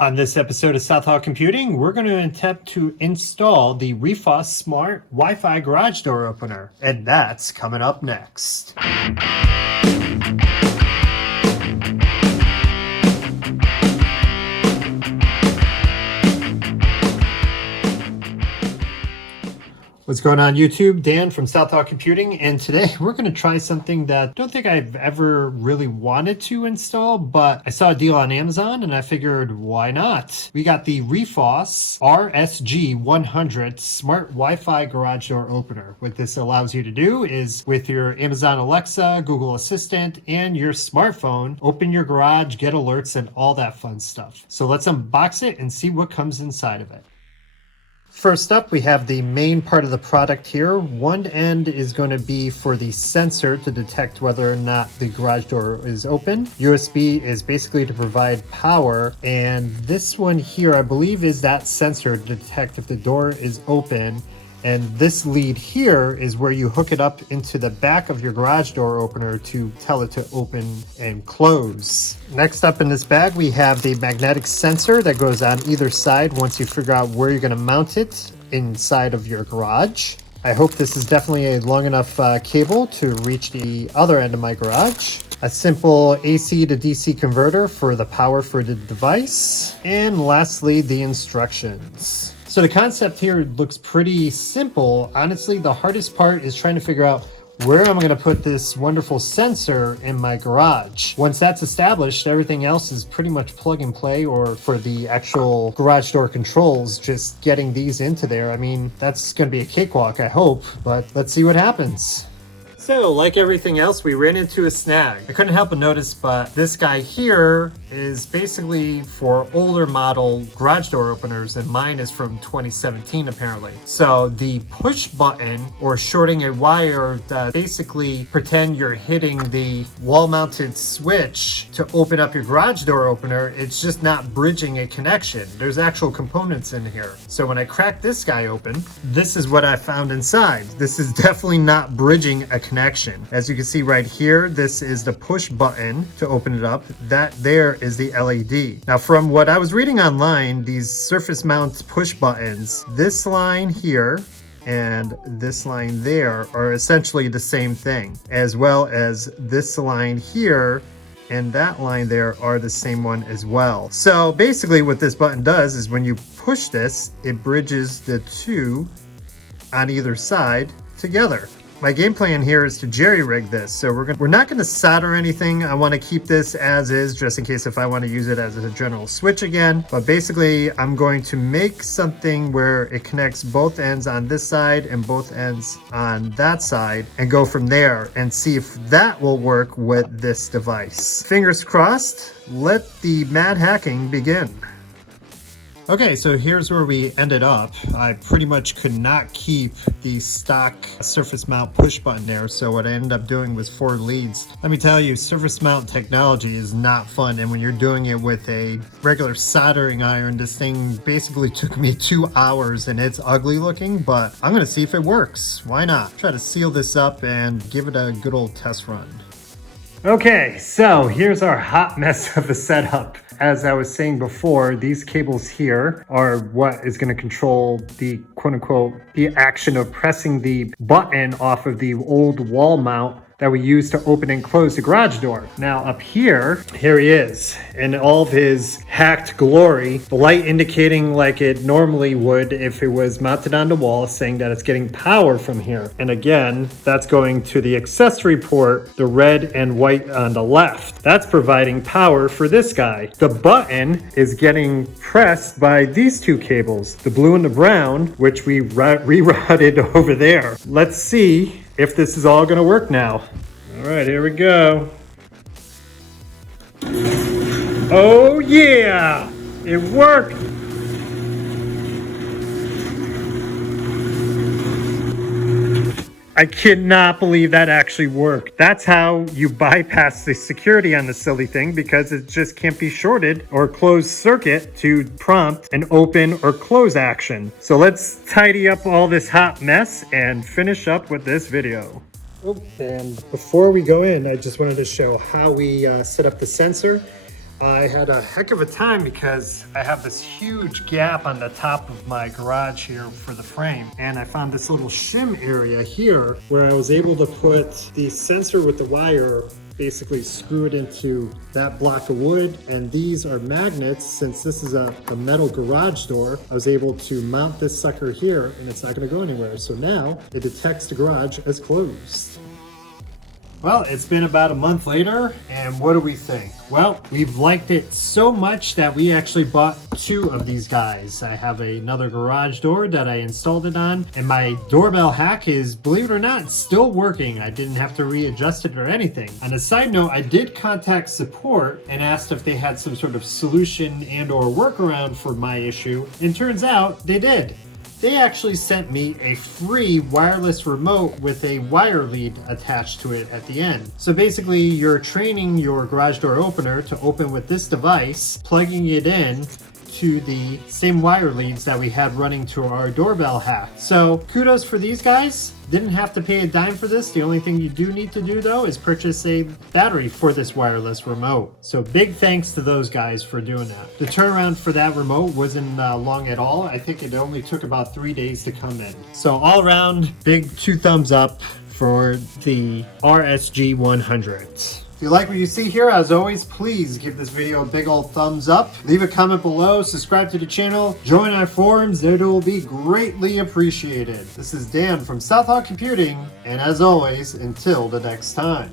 On this episode of Southall Computing, we're going to attempt to install the Refoss Smart Wi-Fi Garage Door Opener, and that's coming up next. What's going on YouTube? Dan from Southall Computing, and today we're going to try something that I don't think I've ever really wanted to install, but I saw a deal on Amazon and I figured why not? We got the Refoss RSG100 Smart Wi-Fi Garage Door Opener. What this allows you to do is with your Amazon Alexa, Google Assistant, and your smartphone, open your garage, get alerts, and all that fun stuff. So let's unbox it and see what comes inside of it. First up, we have the main part of the product here. One end is going to be for the sensor to detect whether or not the garage door is open. USB is basically to provide power, and this one here I believe is that sensor to detect if the door is open. And this lead here is where you hook it up into the back of your garage door opener to tell it to open and close. Next up in this bag, we have the magnetic sensor that goes on either side once you figure out where you're going to mount it inside of your garage. I hope this is definitely a long enough cable to reach the other end of my garage. A simple AC to DC converter for the power for the device. And lastly, the instructions. So the concept here looks pretty simple. Honestly, the hardest part is trying to figure out where I'm going to put this wonderful sensor in my garage. Once that's established, everything else is pretty much plug and play, or for the actual garage door controls, just getting these into there. I mean, that's going to be a cakewalk, I hope, but let's see what happens. So, like everything else, we ran into a snag. I couldn't help but notice, but this guy here is basically for older model garage door openers, and mine is from 2017 apparently. So the push button, or shorting a wire that basically pretend you're hitting the wall-mounted switch to open up your garage door opener, it's just not bridging a connection. There's actual components in here. So when I cracked this guy open, this is what I found inside. This is definitely not bridging a connection. As you can see right here, this is the push button to open it up. That there is the LED. Now, from what I was reading online, these surface mount push buttons, this line here and this line there are essentially the same thing, as well as this line here and that line there are the same one as well. So basically what this button does is when you push this, it bridges the two on either side together. My game plan here is to jerry-rig this, so we're not going to solder anything. I want to keep this as is, just in case if I want to use it as a general switch again. But basically, I'm going to make something where it connects both ends on this side and both ends on that side, and go from there and see if that will work with this device. Fingers crossed. Let the mad hacking begin. Okay, so here's where we ended up. I pretty much could not keep the stock surface mount push button there, so what I ended up doing was 4 leads. Let me tell you, surface mount technology is not fun, and when you're doing it with a regular soldering iron, this thing basically took me 2 hours, and it's ugly looking, but I'm gonna see if it works. Why not? Try to seal this up and give it a good old test run. Okay, so here's our hot mess of a setup. As I was saying before, these cables here are what is going to control the quote-unquote the action of pressing the button off of the old wall mount that we use to open and close the garage door. Now up here he is in all of his hacked glory, the light indicating like it normally would if it was mounted on the wall, saying that it's getting power from here. And again, that's going to the accessory port, the red and white on the left. That's providing power for this guy. The button is getting pressed by these 2 cables, the blue and the brown, which we rerouted over there. Let's see if this is all gonna work now. All right, here we go. Oh yeah, it worked. I cannot believe that actually worked. That's how you bypass the security on the silly thing, because it just can't be shorted or closed circuit to prompt an open or close action. So let's tidy up all this hot mess and finish up with this video. Oh, and before we go in, I just wanted to show how we set up the sensor. I had a heck of a time because I have this huge gap on the top of my garage here for the frame. And I found this little shim area here where I was able to put the sensor with the wire, basically screw it into that block of wood. And these are magnets. Since this is a metal garage door, I was able to mount this sucker here and it's not gonna go anywhere. So now it detects the garage as closed. Well, it's been about a month later, and what do we think? Well, we've liked it so much that we actually bought 2 of these guys. I have another garage door that I installed it on, and my doorbell hack is, believe it or not, still working. I didn't have to readjust it or anything. On a side note, I did contact support and asked if they had some sort of solution and or workaround for my issue, and turns out they did. They actually sent me a free wireless remote with a wire lead attached to it at the end. So basically you're training your garage door opener to open with this device, plugging it in to the same wire leads that we had running to our doorbell hack. So kudos for these guys. Didn't have to pay a dime for this. The only thing you do need to do though is purchase a battery for this wireless remote. So big thanks to those guys for doing that. The turnaround for that remote wasn't long at all. I think it only took about 3 days to come in. So all around, big 2 thumbs up for the RSG 100. If you like what you see here, as always, please give this video a big old thumbs up. Leave a comment below, subscribe to the channel, join our forums, it will be greatly appreciated. This is Dan from Southall Computing, and as always, until the next time.